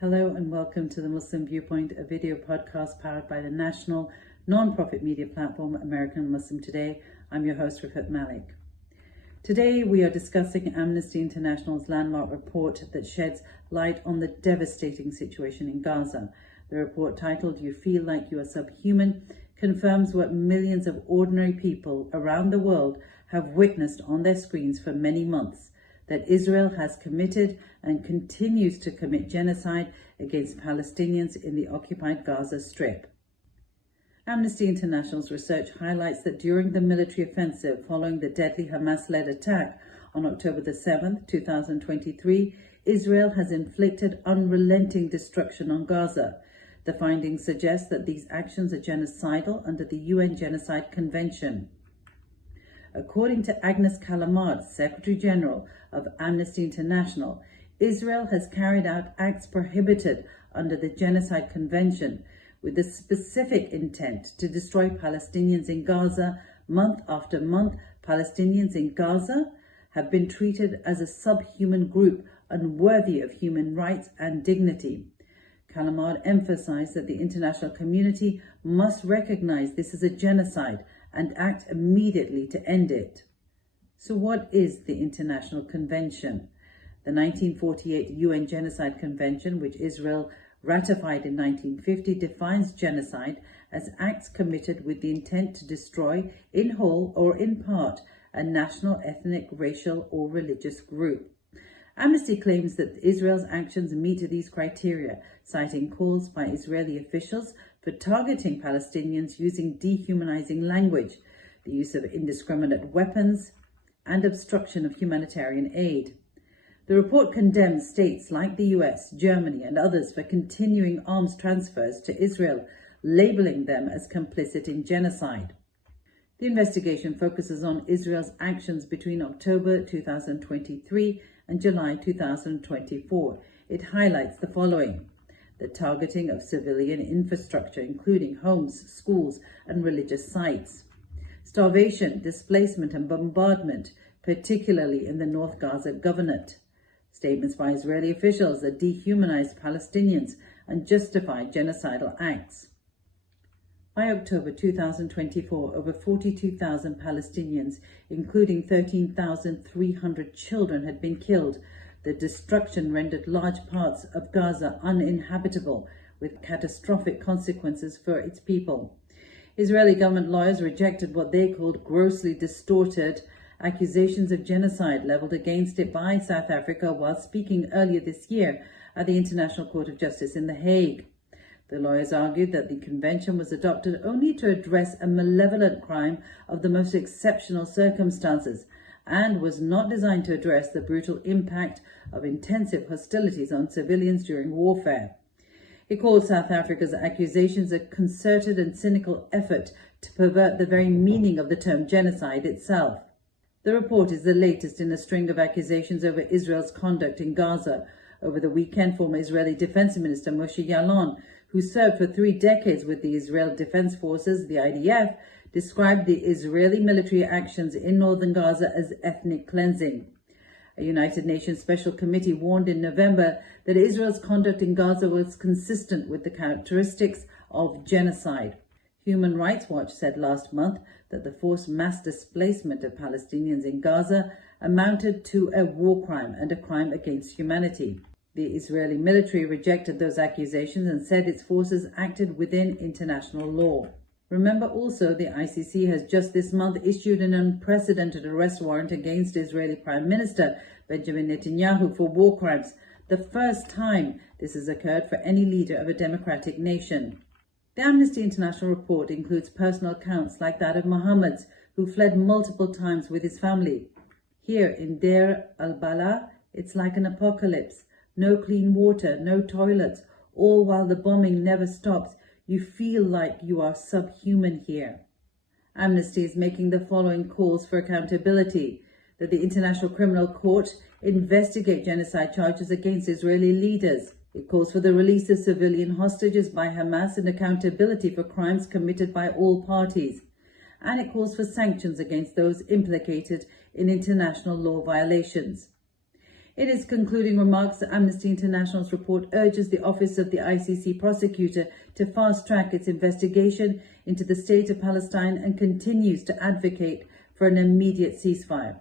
Hello and welcome to the Muslim Viewpoint, a video podcast powered by the national non-profit media platform American Muslim Today. I'm your host, Rifat Malik. Today we are discussing Amnesty International's landmark report that sheds light on the devastating situation in Gaza. The report, titled "You Feel Like You Are Subhuman," confirms what millions of ordinary people around the world have witnessed on their screens for many months: that Israel has committed and continues to commit genocide against Palestinians in the occupied Gaza Strip. Amnesty International's research highlights that during the military offensive following the deadly Hamas-led attack on October 7, 2023, Israel has inflicted unrelenting destruction on Gaza. The findings suggest that these actions are genocidal under the UN Genocide Convention. According to Agnès Callamard, Secretary General of Amnesty International, Israel has carried out acts prohibited under the Genocide Convention with the specific intent to destroy Palestinians in Gaza. Month after month, Palestinians in Gaza have been treated as a subhuman group, unworthy of human rights and dignity. Callamard emphasized that the international community must recognize this as a genocide and act immediately to end it. So what is the International Convention? The 1948 UN Genocide Convention, which Israel ratified in 1950, defines genocide as acts committed with the intent to destroy, in whole or in part, a national, ethnic, racial or religious group. Amnesty claims that Israel's actions meet these criteria, citing calls by Israeli officials for targeting Palestinians using dehumanizing language, the use of indiscriminate weapons, and obstruction of humanitarian aid. The report condemns states like the US, Germany, and others for continuing arms transfers to Israel, labeling them as complicit in genocide. The investigation focuses on Israel's actions between October 2023 and July 2024. It highlights the following: the targeting of civilian infrastructure, including homes, schools, and religious sites; starvation, displacement, and bombardment, particularly in the North Gaza Governorate; statements by Israeli officials that dehumanize Palestinians and justify genocidal acts. By October 2024, over 42,000 Palestinians, including 13,300 children, had been killed. The destruction rendered large parts of Gaza uninhabitable, with catastrophic consequences for its people. Israeli government lawyers rejected what they called grossly distorted accusations of genocide leveled against it by South Africa while speaking earlier this year at the International Court of Justice in The Hague. The lawyers argued that the convention was adopted only to address a malevolent crime of the most exceptional circumstances and was not designed to address the brutal impact of intensive hostilities on civilians during warfare. It called South Africa's accusations a concerted and cynical effort to pervert the very meaning of the term genocide itself. The report is the latest in a string of accusations over Israel's conduct in Gaza. Over the weekend, former Israeli Defense Minister Moshe Yaalon, who served for 3 decades with the Israel Defense Forces, the IDF, described the Israeli military actions in northern Gaza as ethnic cleansing. A United Nations Special Committee warned in November that Israel's conduct in Gaza was consistent with the characteristics of genocide. Human Rights Watch said last month that the forced mass displacement of Palestinians in Gaza amounted to a war crime and a crime against humanity. The Israeli military rejected those accusations and said its forces acted within international law. Remember also, the ICC has just this month issued an unprecedented arrest warrant against Israeli Prime Minister Benjamin Netanyahu for war crimes, the first time this has occurred for any leader of a democratic nation. The Amnesty International report includes personal accounts like that of Mohammed, who fled multiple times with his family. Here in Deir al-Balah, it's like an apocalypse. No clean water, no toilets, all while the bombing never stops. You feel like you are subhuman here. Amnesty is making the following calls for accountability: that the International Criminal Court investigate genocide charges against Israeli leaders. It calls for the release of civilian hostages by Hamas and accountability for crimes committed by all parties. And it calls for sanctions against those implicated in international law violations. In its concluding remarks, Amnesty International's report urges the Office of the ICC prosecutor to fast-track its investigation into the state of Palestine and continues to advocate for an immediate ceasefire.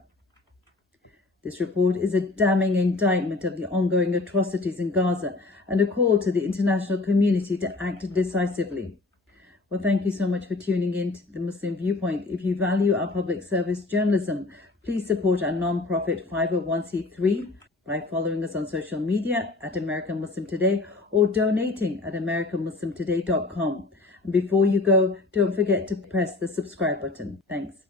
This report is a damning indictment of the ongoing atrocities in Gaza and a call to the international community to act decisively. Well, thank you so much for tuning in to the Muslim Viewpoint. If you value our public service journalism, please support our non-profit 501c3 by following us on social media at American Muslim Today or donating at AmericanMuslimToday.com. And before you go, don't forget to press the subscribe button. Thanks.